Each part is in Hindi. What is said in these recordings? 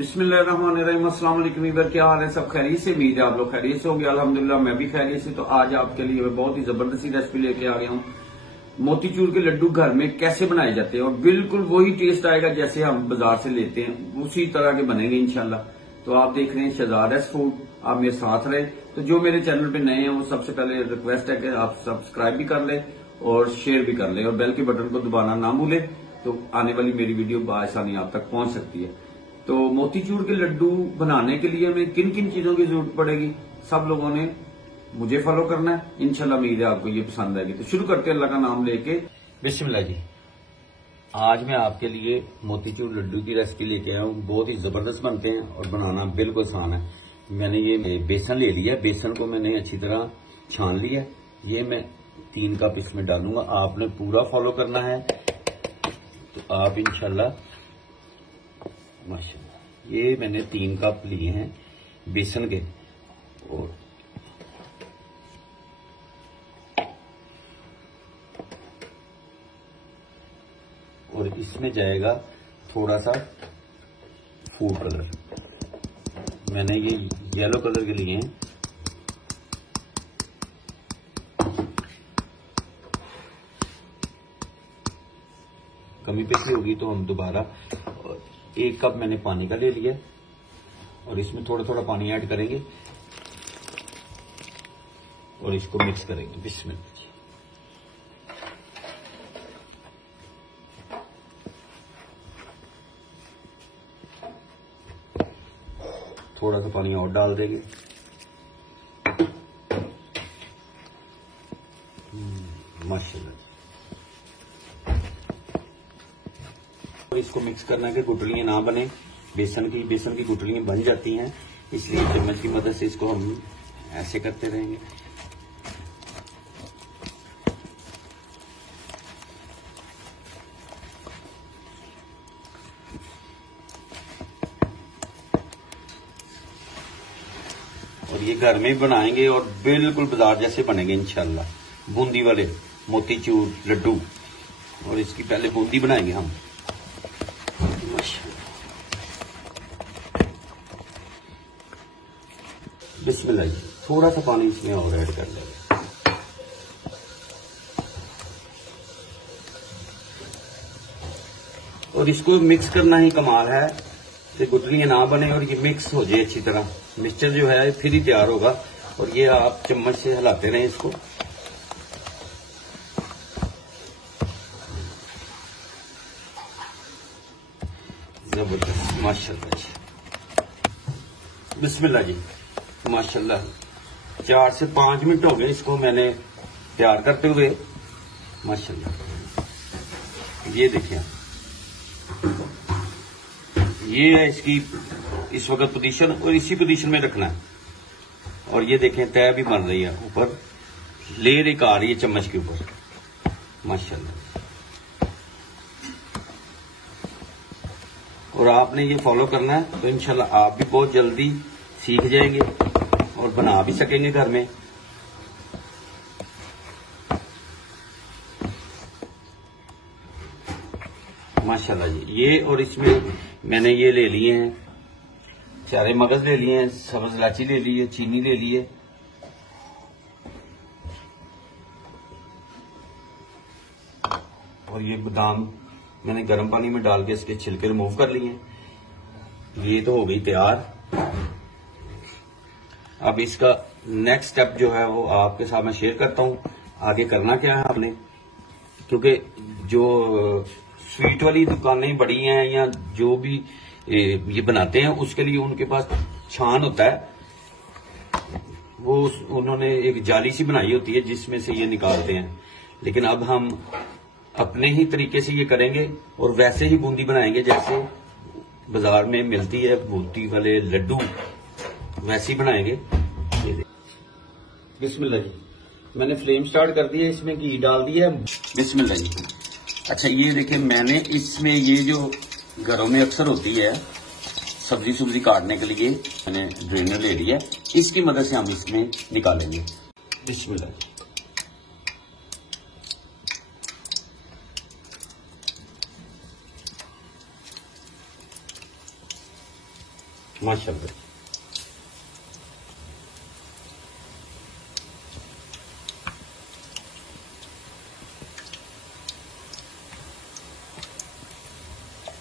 बिस्मिल्लाहिर्रहमानिर्रहीम। अस्सलाम वालेकुम। इधर क्या हाल है? सब खैरियत से? उम्मीद है आप लोग खैरियत से होंगे। अल्हम्दुलिल्लाह मैं भी खैरियत से। तो आज आपके लिए मैं बहुत ही जबरदस्त रेसिपी लेके आ गया हूँ। मोतीचूर के लड्डू घर में कैसे बनाए जाते हैं और बिल्कुल वही टेस्ट आएगा जैसे हम बाजार से लेते हैं, उसी तरह के बनेंगे इंशाल्लाह। तो आप देख रहे हैं शहजाद एस फूड, आप मेरे साथ रहे। तो जो मेरे चैनल पे नए हैं वो सबसे पहले रिक्वेस्ट है कि आप सब्सक्राइब भी कर लें और शेयर भी कर लें और बेल के बटन को दबाना ना भूलें, तो आने वाली मेरी वीडियो बआसानी आप तक पहुंच सकती है। तो मोतीचूर के लड्डू बनाने के लिए हमें किन किन चीजों की जरूरत पड़ेगी, सब लोगों ने मुझे फॉलो करना है। इंशाल्लाह उम्मीद है आपको ये पसंद आएगी। तो शुरू करते हैं अल्लाह का नाम लेके। बिस्मिल्लाह जी। आज मैं आपके लिए मोतीचूर लड्डू की रेसिपी लेके आया हूँ। बहुत ही जबरदस्त बनते हैं और बनाना बिल्कुल आसान है। मैंने ये बेसन ले लिया। बेसन को मैंने अच्छी तरह छान लिया। ये मैं 3 कप इसमें डालूंगा। आपने पूरा फॉलो करना है तो आप इंशाल्लाह माशाल्लाह। ये मैंने 3 कप लिए हैं बेसन के और इसमें जाएगा थोड़ा सा फूड कलर। मैंने ये येलो कलर के लिए हैं। कमी पेशी होगी तो हम दोबारा। 1 कप मैंने पानी का ले लिया और इसमें थोड़ा थोड़ा पानी ऐड करेंगे और इसको मिक्स करेंगे। बिस्मिल्लाह। थोड़ा सा पानी और डाल देंगे। माशाल्लाह। और इसको मिक्स करना है कि गुठलियां ना बने। बेसन की गुठलियां बन जाती हैं, इसलिए चम्मच की मदद से इसको हम ऐसे करते रहेंगे। और ये घर में बनाएंगे और बिल्कुल बाजार जैसे बनेंगे इंशाल्लाह। बूंदी वाले मोतीचूर लड्डू। और इसकी पहले बूंदी बनाएंगे हम। बिस्मिल्लाह। थोड़ा सा पानी इसमें और ऐड कर लेंगे। और इसको मिक्स करना ही कमाल है कि गुठलियां ना बने और ये मिक्स हो जाए अच्छी तरह। मिक्सचर जो है फिर ही तैयार होगा। और ये आप चम्मच से हिलाते रहें इसको। जबरदस्त माशाल्लाह जी। बिस्मिल्लाह जी। माशाल्लाह 4 से 5 मिनट हो गए इसको मैंने तैयार करते हुए। माशाल्लाह। ये देखिए, ये है इसकी इस वक्त पोजीशन और इसी पोजीशन में रखना है। और ये देखें तय भी बन रही है, ऊपर लेयर एक आ रही है चम्मच के ऊपर। माशाल्लाह। और आपने ये फॉलो करना है तो इंशाल्लाह आप भी बहुत जल्दी सीख जाएंगे और बना भी सकेंगे घर में। माशाल्लाह जी। ये और इसमें मैंने ये ले लिए हैं, चारे मगज ले लिए हैं, सब्ज इलायची ले ली है, चीनी ले ली है। और ये बादाम मैंने गर्म पानी में डाल के इसके छिलके रिमूव कर लिए हैं। ये तो हो गई तैयार। अब इसका नेक्स्ट स्टेप जो है वो आपके साथ मैं शेयर करता हूं। आगे करना क्या है आपने, क्योंकि जो स्वीट वाली दुकानें बड़ी हैं या जो भी ये बनाते हैं उसके लिए उनके पास छान होता है। वो उन्होंने एक जाली सी बनाई होती है जिसमें से ये निकालते हैं। लेकिन अब हम अपने ही तरीके से ये करेंगे और वैसे ही बूंदी बनाएंगे जैसे बाजार में मिलती है बूंदी वाले लड्डू, वैसे ही बनाएंगे। बिस्मिल्लाह जी। मैंने फ्लेम स्टार्ट कर दिया, इसमें घी डाल दिया। बिस्मिल्लाह जी। अच्छा ये देखिए, मैंने इसमें ये जो घरों में अक्सर होती है सब्जी काटने के लिए, मैंने ड्रेनर ले लिया। इसकी मदद से हम इसमें निकालेंगे। बिस्मिल्लाह जी। माशाल्लाह।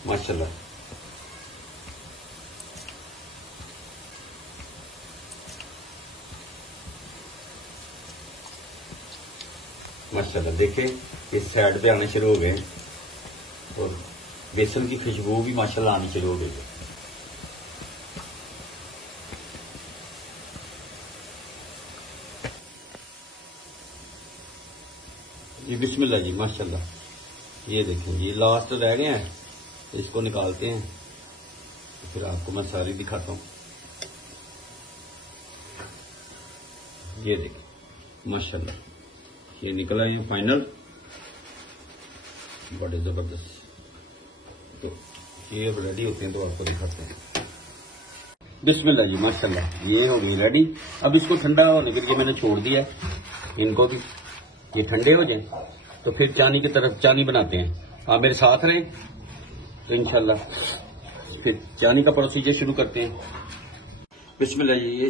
माशाल्लाह। माशाल्लाह देखें इस साइड पे आने शुरू हो गए और बेसन की खुशबू भी माशाल्लाह आनी शुरू हो गई है। ये बिस्मिल्लाह जी माशाल्लाह। ये देखें ये लास्ट रह गए हैं, इसको निकालते हैं फिर आपको मैं सारी दिखाता हूँ। ये देखें माशाल्लाह ये निकला है फाइनल, बड़े जबरदस्त। तो ये अब रेडी होते हैं तो आपको दिखाते हैं। बिस्मिल्लाह जी माशाल्लाह ये हो गई रेडी। अब इसको ठंडा होने के लिए मैंने छोड़ दिया है, इनको भी ये ठंडे हो जाएं तो फिर चानी की तरफ चानी बनाते हैं। आप मेरे साथ रहें तो इंशाल्लाह फिर चानी का प्रोसीजर शुरू करते हैं। बिस्मिल्लाह जी ये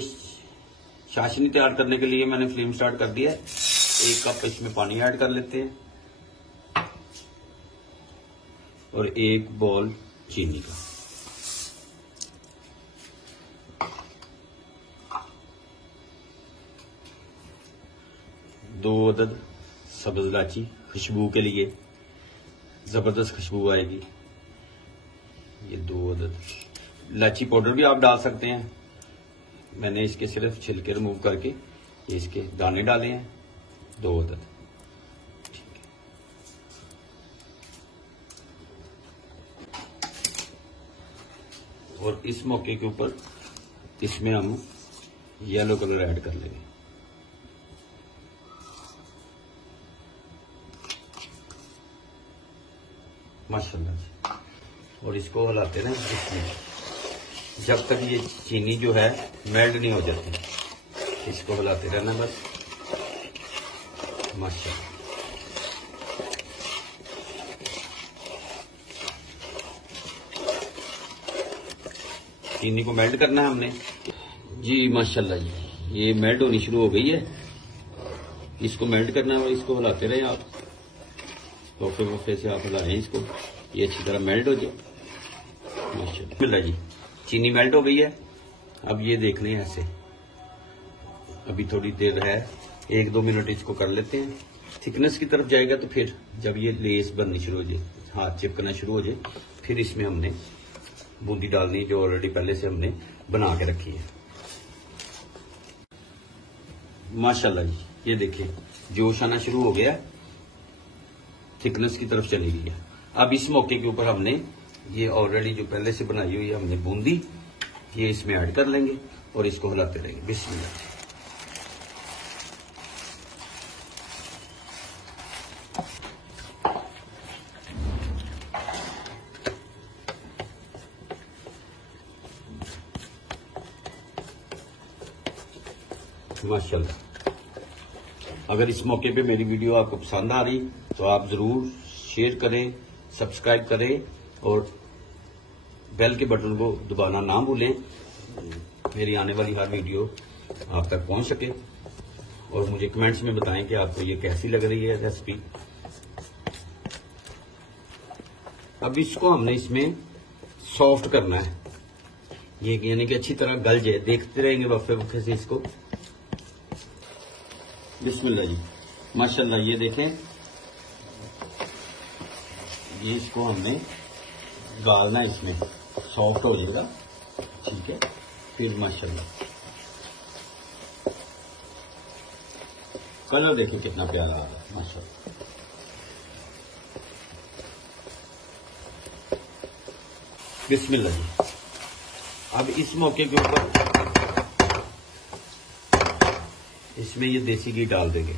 चाशनी तैयार करने के लिए मैंने फ्लेम स्टार्ट कर दिया है। 1 कप इसमें पानी ऐड कर लेते हैं और 1 बॉल चीनी का। दो अदद सब्ज इलायची खुशबू के लिए, जबरदस्त खुशबू आएगी। ये 2 अदद इलायची पाउडर भी आप डाल सकते हैं, मैंने इसके सिर्फ छिलके रिमूव करके ये इसके दाने डाले हैं 2 अदद। और इस मौके के ऊपर इसमें हम येलो कलर ऐड कर लेंगे। माशाल्लाह जी। और इसको हिलाते रहें इसमें जब तक ये चीनी जो है मेल्ट नहीं हो जाती, इसको हिलाते रहना बस। माशाल्लाह चीनी को मेल्ट करना है हमने जी। माशाल्लाह जी ये मेल्ट होनी शुरू हो गई है, इसको मेल्ट करना है और इसको हिलाते रहें आप। वफे से आप हिलाएं इसको, ये अच्छी तरह मेल्ट हो जाए। माशाल्लाह जी चीनी मेल्ट हो गई है। अब ये देख लें ऐसे, अभी थोड़ी देर है, 1-2 मिनट इसको कर लेते हैं। थिकनेस की तरफ जाएगा तो फिर जब ये लेस बननी शुरू हो जाए, हाथ चिपकना शुरू हो जाए, फिर इसमें हमने बूंदी डालनी जो ऑलरेडी पहले से हमने बना के रखी है। माशाल्लाह जी ये देखें जोश आना शुरू हो गया, थिकनेस की तरफ चली गई है। अब इस मौके के ऊपर हमने ये ऑलरेडी जो पहले से बनाई हुई है हमने बूंदी, ये इसमें ऐड कर लेंगे और इसको हिलाते रहेंगे। बिस्मिल्लाह। माशाल्लाह अगर इस मौके पे मेरी वीडियो आपको पसंद आ रही तो आप जरूर शेयर करें, सब्सक्राइब करें और बेल के बटन को दबाना ना भूलें, मेरी आने वाली हर वीडियो आप तक पहुंच सके। और मुझे कमेंट्स में बताएं कि आपको ये कैसी लग रही है रेसिपी। अब इसको हमने इसमें सॉफ्ट करना है, ये यानी कि अच्छी तरह गल जाए। देखते रहेंगे वफे से इसको। बिस्मिल्लाह जी माशाल्लाह ये देखें ये इसको हमने गालना, इसमें सॉफ्ट हो जाएगा, ठीक है। फिर माशाल्लाह कलर देखिए कितना प्यारा आ रहा है माशाल्लाह। बिस्मिल्लाह जी अब इस मौके के ऊपर इसमें ये देसी घी डाल देंगे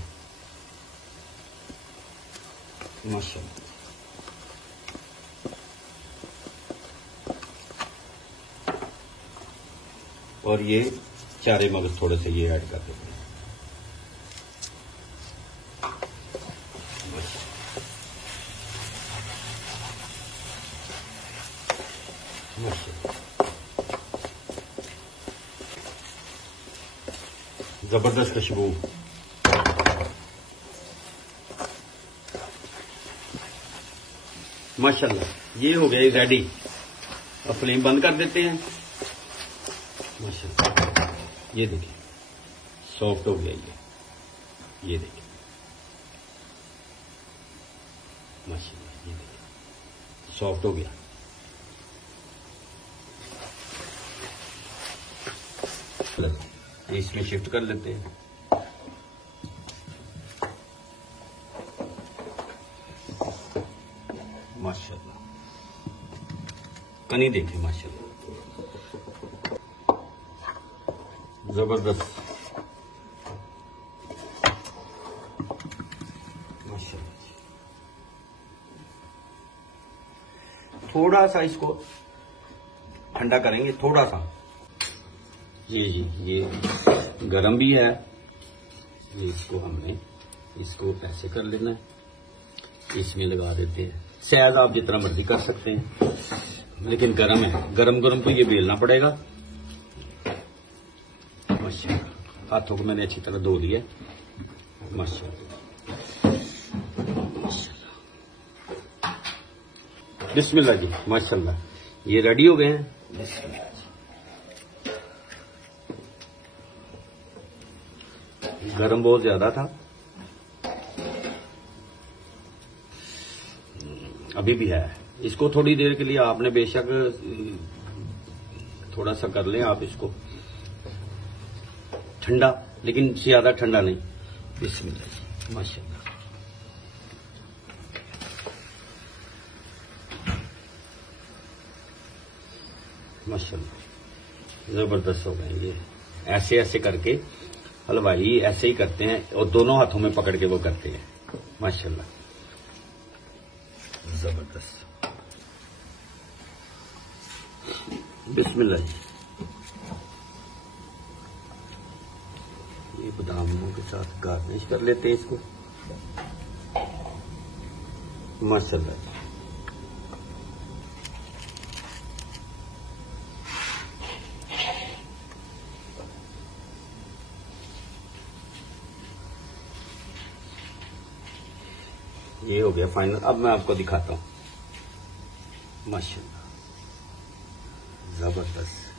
माशाल्लाह। और ये चारे मगज थोड़े से ये ऐड कर देंगे। जबरदस्त खुशबू। माशाल्लाह, ये हो गया रेडी। अब फ्लेम बंद कर देते हैं। माशाल्लाह, ये देखिए सॉफ्ट हो गया ये देखिए माशाल्लाह, ये देखिए सॉफ्ट हो गया। इसमें शिफ्ट कर लेते हैं। माशाल्लाह, कनी देखिए माशाल्लाह, जबरदस्त। माशाल्लाह, थोड़ा सा इसको ठंडा करेंगे, थोड़ा सा। जी, ये गरम भी है। ये इसको ऐसे कर लेना है, इसमें लगा देते हैं। शायद आप जितना मर्जी कर सकते हैं, लेकिन गरम है। गरम को ये बेलना पड़ेगा। माशाल्लाह, हाथों को मैंने अच्छी तरह धो लिया। माशाल्लाह, बिस्मिल्लाह जी। माशाल्लाह, ये रेडी हो गए हैं। बिस्मिल्लाह। गरम बहुत ज्यादा था, अभी भी है। इसको थोड़ी देर के लिए आपने बेशक थोड़ा सा कर लें आप इसको ठंडा, लेकिन ज्यादा ठंडा नहीं। बिस्मिल्लाह, माशाल्लाह, माशाल्लाह, जबरदस्त हो गए ये। ऐसे ऐसे करके हलवाई ऐसे ही करते हैं, और दोनों हाथों में पकड़ के वो करते हैं। माशाल्लाह, जबरदस्त। बिस्मिल्लाह जी। ये बादामों के साथ गार्निश कर लेते हैं इसको। माशाल्लाह, ये हो गया फाइनल। अब मैं आपको दिखाता हूं। माशाल्लाह, जबरदस्त।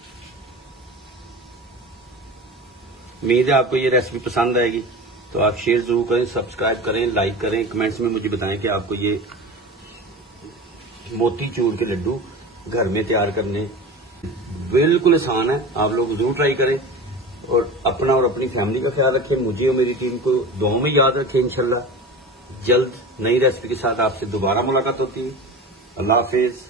उम्मीद है आपको ये रेसिपी पसंद आएगी, तो आप शेयर जरूर करें, सब्सक्राइब करें, लाइक करें, कमेंट्स में मुझे बताएं कि आपको ये मोतीचूर के लड्डू घर में तैयार करने बिल्कुल आसान है। आप लोग जरूर ट्राई करें, और अपना और अपनी फैमिली का ख्याल रखें। मुझे और मेरी टीम को दुआओं में याद रखें। इंशाल्लाह जल्द नई रेसिपी के साथ आपसे दोबारा मुलाकात होती है। अल्लाह हाफिज।